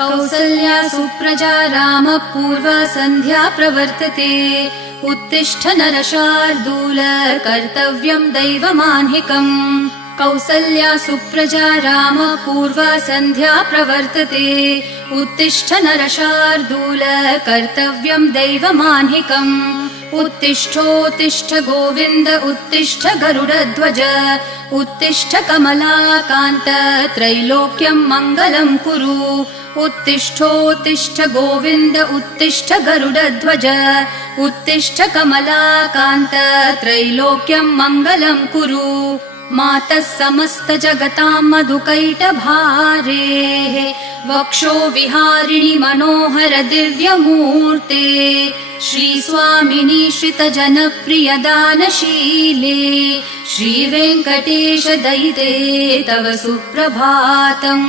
कौसल्या सुप्रजा रामपूर्वा सन्ध्या प्रवर्तते उत्तिष्ठ नरशार्दूल कर्तव्यं दैवमान्हिकम् कौसल्या सुप्रजा रामपूर्वा सन्ध्या प्रवर्तते उत्तिष्ठ नरशार्दूल कर्तव्यं दैवमान्हिकम् उत्तिष्ठोत्तिष्ठ गोविन्द उत्तिष्ठ गरुडध्वज उत्तिष्ठ कमलाकान्त त्रैलोक्यं मङ्गलं कुरु उत्तिष्ठोत्तिष्ठ गोविन्द उत्तिष्ठ गरुडध्वज उत्तिष्ठ कमलाकान्त त्रैलोक्यं मङ्गलं कुरु मातः समस्त जगतां मधुकैटभारेः वक्षो विहारिणि मनोहर दिव्यमूर्ते श्रीस्वामिनि श्रितजनप्रियदानशीले श्रीवेङ्कटेश दयिते तव सुप्रभातम्।